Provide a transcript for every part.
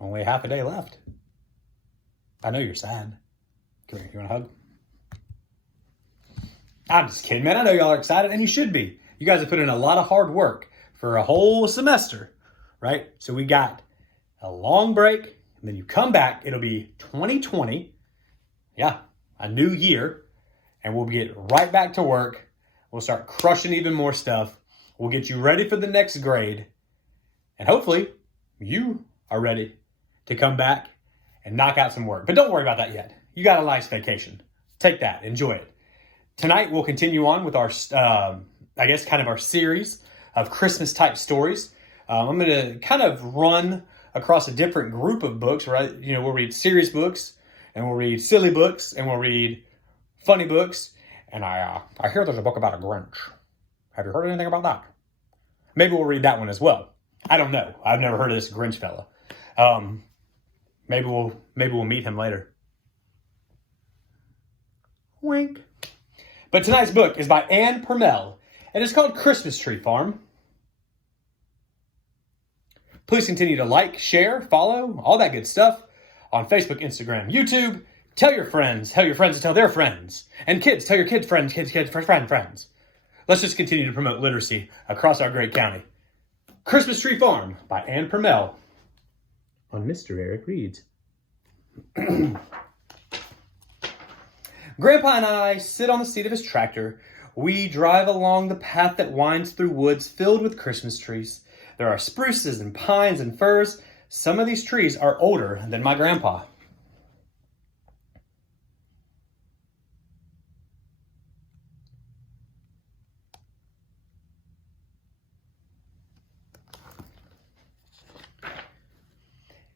Only half a day left. I know you're sad. Come here, you want a hug? I'm just kidding, man. I know y'all are excited, and you should be. You guys have put in a lot of hard work for a whole semester, right? So we got a long break, and then you come back. It'll be 2020. Yeah, a new year, and we'll get right back to work. We'll start crushing even more stuff. We'll get you ready for the next grade, and hopefully you are ready to come back and knock out some work. But don't worry about that yet. You got a nice vacation. Take that. Enjoy it. Tonight, we'll continue on with our, our series of Christmas-type stories. I'm going to kind of run across a different group of books, right? You know, we'll read serious books, and we'll read silly books, and we'll read funny books. And I hear there's a book about a Grinch. Have you heard anything about that? Maybe we'll read that one as well. I don't know. I've never heard of this Grinch fella. Maybe we'll meet him later. Wink. But tonight's book is by Anne Purmell, and it's called Christmas Tree Farm. Please continue to like, share, follow, all that good stuff on Facebook, Instagram, YouTube. Tell your friends to tell their friends. And kids, tell your kids' friends, friends. Let's just continue to promote literacy across our great county. Christmas Tree Farm by Anne Purmell on Mr. Eric Reads. Grandpa and I sit on the seat of his tractor. We drive along the path that winds through woods filled with Christmas trees. There are spruces and pines and firs. Some of these trees are older than my grandpa.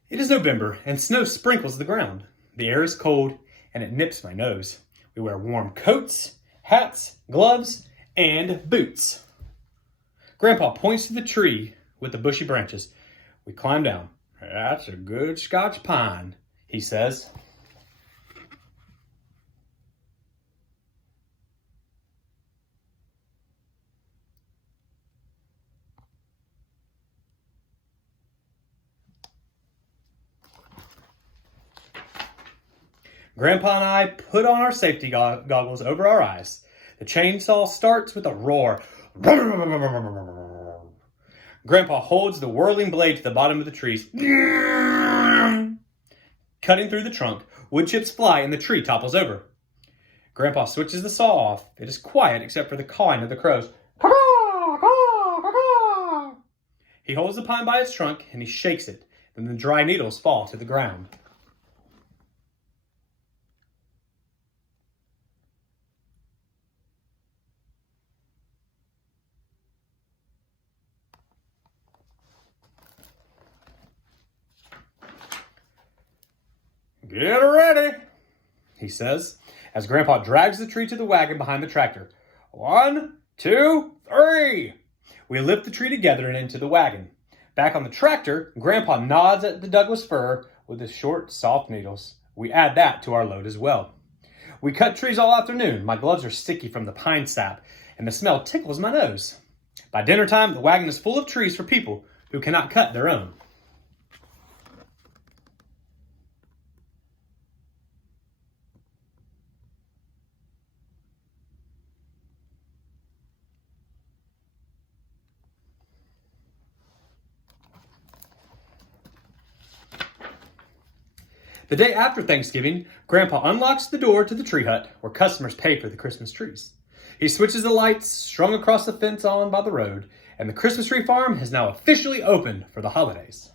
It is November, and snow sprinkles the ground. The air is cold, and it nips my nose. We wear warm coats, hats, gloves, and boots. Grandpa points to the tree with the bushy branches. We climb down. That's a good Scotch pine, he says. Grandpa and I put on our safety goggles over our eyes. The chainsaw starts with a roar. Grandpa holds the whirling blade to the bottom of the trees. Cutting through the trunk, wood chips fly and the tree topples over. Grandpa switches the saw off. It is quiet except for the cawing of the crows. He holds the pine by its trunk and he shakes it. Then the dry needles fall to the ground. Get ready, he says, as Grandpa drags the tree to the wagon behind the tractor. 1, 2, 3. We lift the tree together and into the wagon. Back on the tractor, Grandpa nods at the Douglas fir with his short, soft needles. We add that to our load as well. We cut trees all afternoon. My gloves are sticky from the pine sap, and the smell tickles my nose. By dinner time, the wagon is full of trees for people who cannot cut their own. The day after Thanksgiving, Grandpa unlocks the door to the tree hut where customers pay for the Christmas trees. He switches the lights strung across the fence on by the road, and the Christmas tree farm is now officially open for the holidays.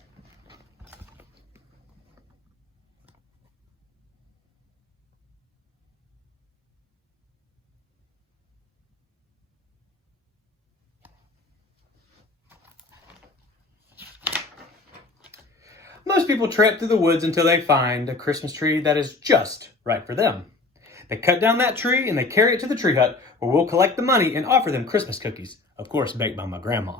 Most people tramp through the woods until they find a Christmas tree that is just right for them. They cut down that tree and they carry it to the tree hut where we'll collect the money and offer them Christmas cookies, of course baked by my grandma.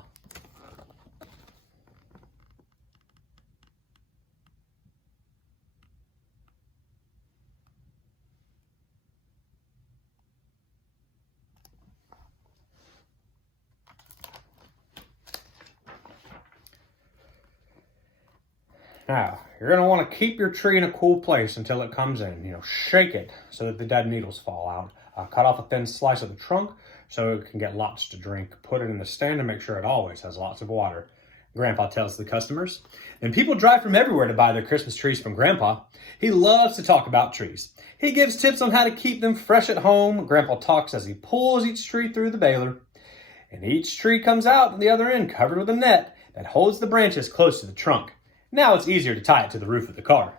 Now, you're going to want to keep your tree in a cool place until it comes in. Shake it so that the dead needles fall out. Cut off a thin slice of the trunk so it can get lots to drink. Put it in the stand and make sure it always has lots of water. Grandpa tells the customers. And people drive from everywhere to buy their Christmas trees from Grandpa. He loves to talk about trees. He gives tips on how to keep them fresh at home. Grandpa talks as he pulls each tree through the baler. And each tree comes out on the other end covered with a net that holds the branches close to the trunk. Now it's easier to tie it to the roof of the car.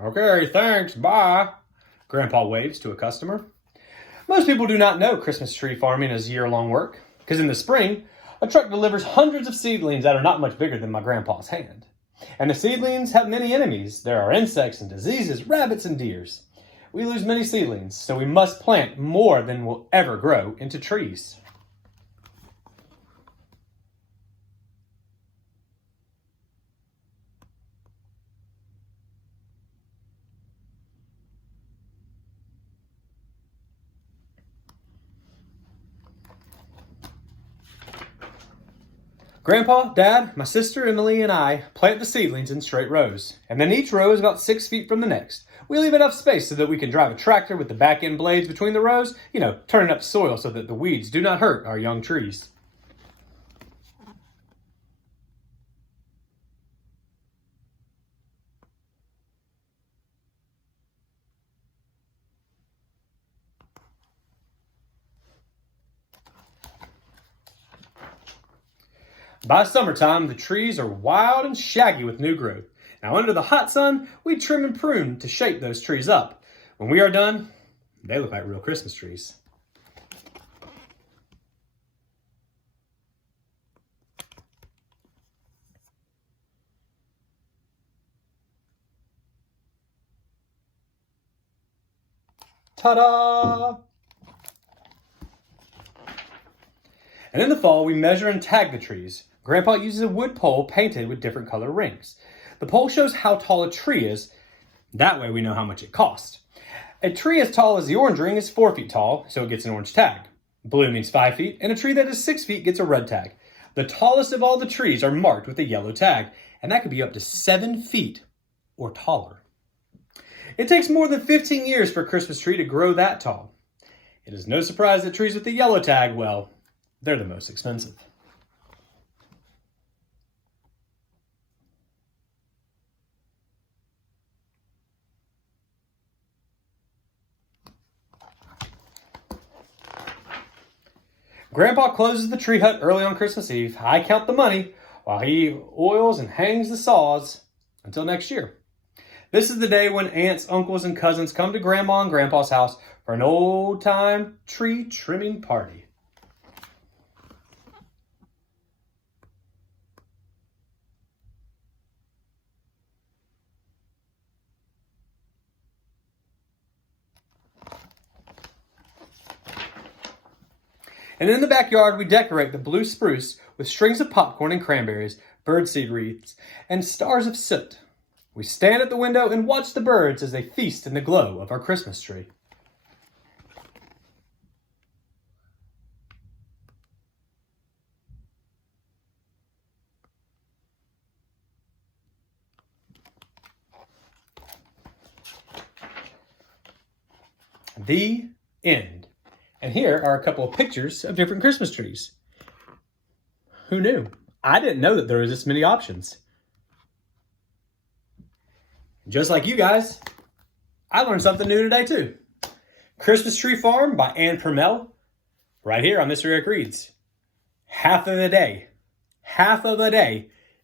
Okay, thanks, bye. Grandpa waves to a customer. Most people do not know Christmas tree farming is year-long work, because in the spring, a truck delivers hundreds of seedlings that are not much bigger than my grandpa's hand. And the seedlings have many enemies. There are insects and diseases, rabbits and deers. We lose many seedlings, so we must plant more than will ever grow into trees. Grandpa, Dad, my sister Emily, and I plant the seedlings in straight rows, and then each row is about 6 feet from the next. We leave enough space so that we can drive a tractor with the back end blades between the rows, turning up soil so that the weeds do not hurt our young trees. By summertime, the trees are wild and shaggy with new growth. Now, under the hot sun, we trim and prune to shape those trees up. When we are done, they look like real Christmas trees. Ta-da! And in the fall, we measure and tag the trees. Grandpa uses a wood pole painted with different color rings. The pole shows how tall a tree is. That way we know how much it costs. A tree as tall as the orange ring is 4 feet tall, so it gets an orange tag. Blue means 5 feet, and a tree that is 6 feet gets a red tag. The tallest of all the trees are marked with a yellow tag, and that could be up to 7 feet or taller. It takes more than 15 years for a Christmas tree to grow that tall. It is no surprise that trees with the yellow tag, well, they're the most expensive. Grandpa closes the tree hut early on Christmas Eve. I count the money while he oils and hangs the saws until next year. This is the day when aunts, uncles, and cousins come to Grandma and Grandpa's house for an old-time tree trimming party. And in the backyard, we decorate the blue spruce with strings of popcorn and cranberries, birdseed wreaths, and stars of soot. We stand at the window and watch the birds as they feast in the glow of our Christmas tree. The end. And here are a couple of pictures of different Christmas trees. Who knew? I didn't know that there was this many options. Just like you guys, I learned something new today too. Christmas Tree Farm by Anne Purmell, right here on Mr. Eric Reads. Half of the day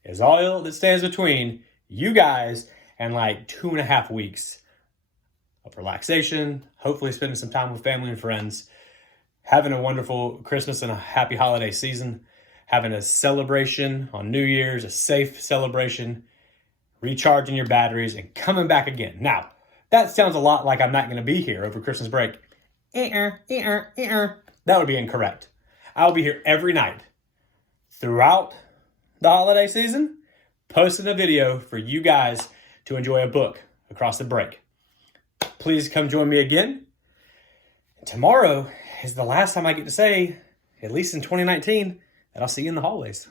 is all that stands between you guys and like 2.5 weeks of relaxation, hopefully spending some time with family and friends, having a wonderful Christmas and a happy holiday season, having a celebration on New Year's, a safe celebration, recharging your batteries, and coming back again. Now, that sounds a lot like I'm not going to be here over Christmas break. That would be incorrect. I'll be here every night throughout the holiday season, posting a video for you guys to enjoy a book across the break. Please come join me again. Tomorrow is the last time I get to say, at least in 2019, that I'll see you in the hallways.